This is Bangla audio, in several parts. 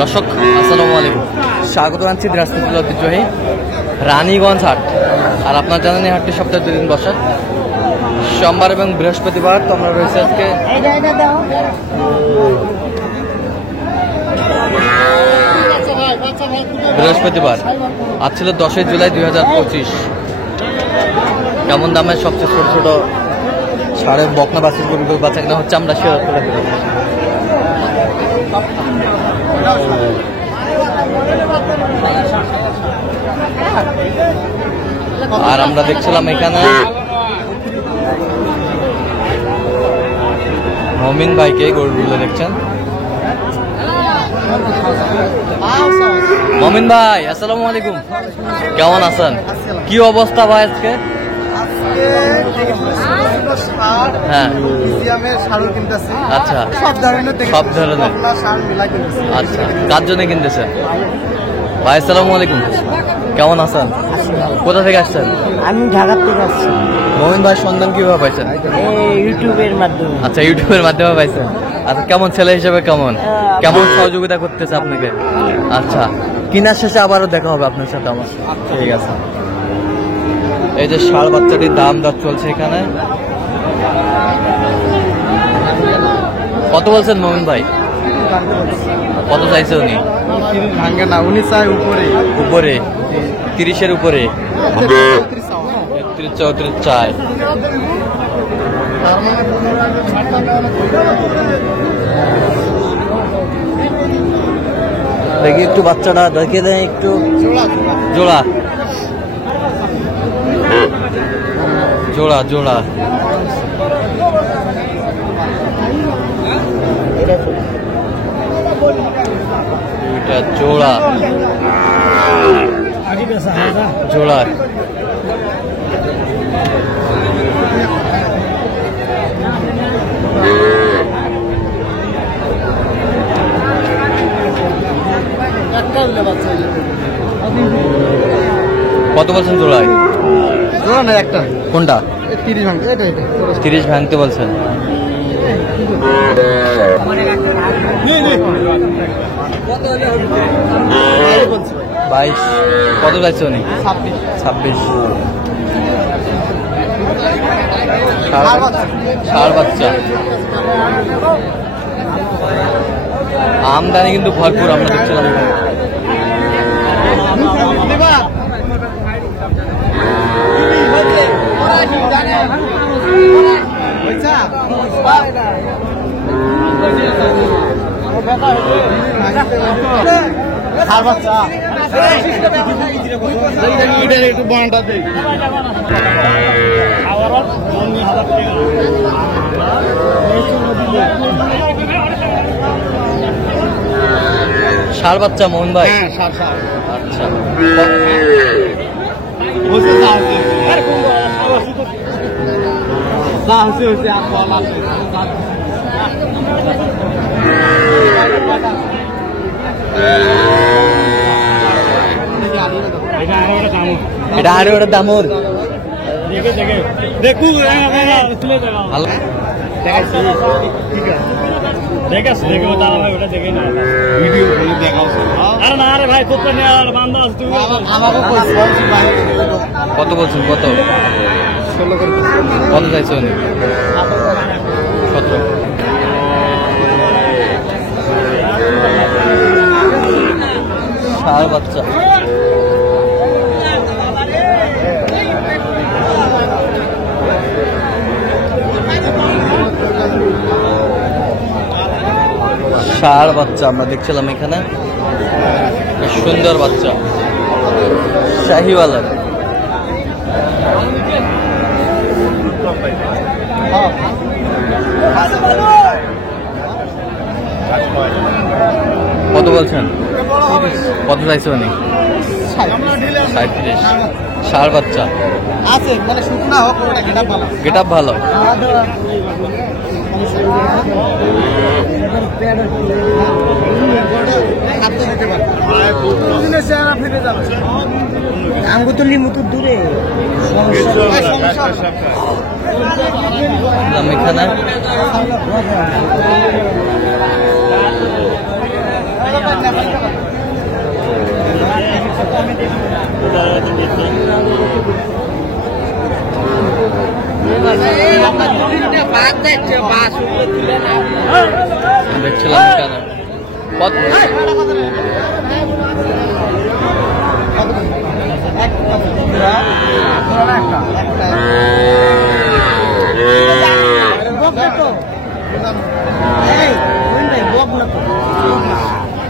দর্শক আসসালামু আলাইকুম, স্বাগত জানাচ্ছি দিনাজপুর ঐতিহ্যবাহী রানীগঞ্জ হাট। আর আপনার জানেন এই হাটটি সপ্তাহে 2 দিন বসে, সোমবার এবং বৃহস্পতিবার। তো আমরা রয়েছে আজকে বৃহস্পতিবার, আজ ছিল 10 জুলাই 2025। কেমন দামে সবচেয়ে ছোট ছোট সাড়ে বকনা বাছুর গরুগুলো বাচ্চা কিনা হচ্ছে আমরা শেয়ার করে দিলাম। আর আমরা দেখছিলাম এখানে মমিন ভাইকে গরুগুলো দেখছেন। মমিন ভাই আসসালামু আলাইকুম, কেমন আছেন? কি অবস্থা ভাই আজকে? হ্যাঁ আচ্ছা, সব ধরনের। আচ্ছা, কার জন্য কিনতেছেন ভাই? আসসালামু আলাইকুম, কেমন আছেন? কোথা থেকে আসছেন? আমি ঢাকা থেকে আসছি। মমিন ভাই সন্ধান কিভাবে পাইছেন? ইউটিউবের মাধ্যমে। আচ্ছা, ইউটিউবের মাধ্যমে পাইছেন। আচ্ছা, কেমন ছেলে হিসেবে কেমন সহযোগিতা করতেছে আপনাকে? আচ্ছা, কিনার শেষে আবারও দেখা হবে আপনার সাথে আমার। ঠিক আছে। এই যে ষাঁড় বাচ্চাটির দাম দর চলছে এখানে। কত বলছেন মমিন ভাই? কত চাইছে উনি? ভাঙ্গে না, উনি চাই উপরে উপরে 30-এর উপরে। 34 চাই। দেখি একটু বাচ্চাটা দেখে দেন একটু। জোড়া জোড়া জোড়া দুইটা জোড়া জোড়া। কত বলছেন জোড়ায়? জোড়া না, একটা। কোনটা? 30 ভাঙতে। 30 ভাঙতে বলছেন। বাইশ। কত যাচ্ছে উনি? 26। ষাঁড় বাচ্চা। আমদানি কিন্তু ভরপুর আমরা দেখছিলাম। ষাঁড় বাচ্চা মোহন ভাই? আচ্ছা, এটা আরে ওটা দামুর। দেখু কত বলছেন? কত? 16 করে। কত চাইছে উনি? 17। ষাঁড় বাচ্চা। ষাঁড় বাচ্চা আমরা দেখছিলাম এখানে, সুন্দর বাচ্চা শাহিওয়ালার। কত বলছেন? কত চাইছে উনি? 37। ষাঁড় বাচ্চা আছে, মানে শুকনা হোক, গেট আপ ভালো। আমগো তো লিমু তো দূরে এখানে বললাম কেন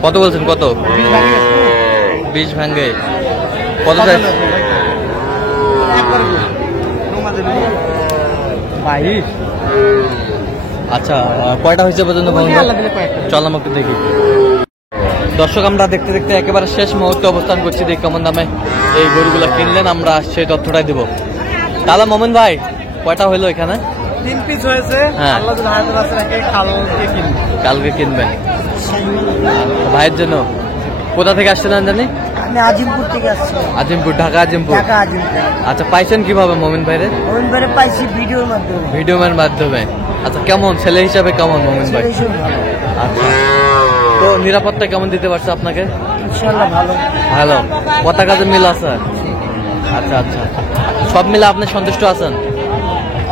কত বলছেন কত 20 ভাঙ্গে কত চাই আচ্ছা কয়টা হয়েছে পর্যন্ত চল আমাকে দেখি দর্শক আমরা দেখতে দেখতে একেবারে শেষ মুহূর্তে অবস্থান করছি দেখি কেমন দামে এই গরুগুলো কিনলেন আমরা সেই তথ্যটাই দেবো তাহলে মোমিন ভাই কয়টা হইলো এখানে 3 পিস হয়েছে হ্যাঁ। আল্লাহ যদি হায়াতে রাখে নাকি কালকে কিনবো কালকে কিনবেন ভাইয়ের জন্য কোথা থেকে আসছিলেন জানি আমি আজিমপুর থেকে আসছি আজিমপুর ঢাকা আজিমপুর ঢাকা আজিমপুর আচ্ছা পাইছেন কিভাবে মোমিন ভাইরে ওইবারে পাইছি ভিডিওর মাধ্যমে ভিডিওর মাধ্যমে আচ্ছা কেমন ছেলে হিসাবে কেমন মোমিন ভাই এই সব ভালো আচ্ছা তো নিরাপত্তা কেমন দিতে পারছে আপনাকে ইনশাআল্লাহ ভালো ভালো পতাকাতে মিল আছে আচ্ছা আচ্ছা সব মিলে আপনি সন্তুষ্ট আছেন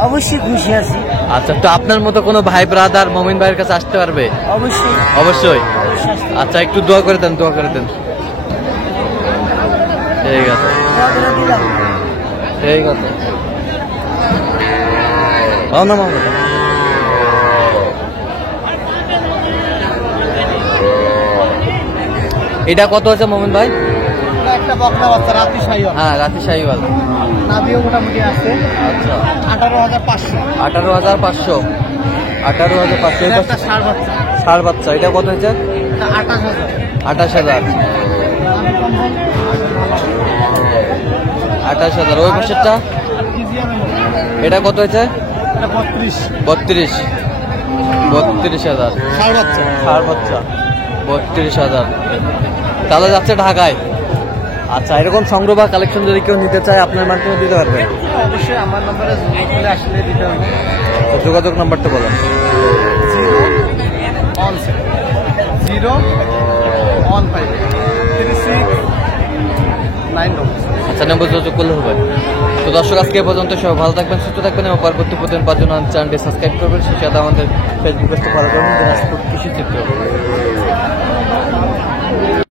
অবশ্যই খুশি আছি আচ্ছা তো আপনার মতো কোনো ভাই ব্রাদার মোমিন ভাইয়ের কাছে আসতে পারবে অবশ্যই অবশ্যই অবশ্যই আসতে আচ্ছা একটু দোয়া করে দেন দোয়া করে দেন ঠিক আছে দোয়া করে দিলাম ঠিক আছে না মামা এটা কত আছে মোমিন ভাই একটা বকনা বাচ্চা রাতি সাইওয়াল হ্যাঁ রাতি শাহিওয়াল নাভিও মোটামুটি আছে আচ্ছা 18,500 18,500 18,500 এটা একটা ষাঁড় বাচ্চা ষাঁড় বাচ্চা এটা কত হয়েছে এটা 28,000 28,000 28,000 ওই পাশেরটা এটা কত হয়েছে এটা 32 32,000 ষাঁড় বাচ্চা ষাঁড় বাচ্চা 32,000 তাহলে যাচ্ছে ঢাকায় আচ্ছা এরকম সংগ্রহ বা কালেকশন যদি কেউ নিতে চায় আপনার মাধ্যমে দিতে পারবে অবশ্যই আমার নম্বরে যোগাযোগ আসলে দিতে হবে তো যোগাযোগ নাম্বারটা বলেন 01536 আচ্ছা নম্বর যোগাযোগ করলে হবে তো দর্শক আজকে এ পর্যন্ত সবাই ভালো থাকবেন সুস্থ থাকবেন এবং পরবর্তী প্রতিদিন পাওয়ার জন্য চ্যানেলটি সাবস্ক্রাইব করবেন সেই সাথে আমাদের ফেসবুক পেজটি ফলো করবেন দিনাজপুর কৃষি চিত্র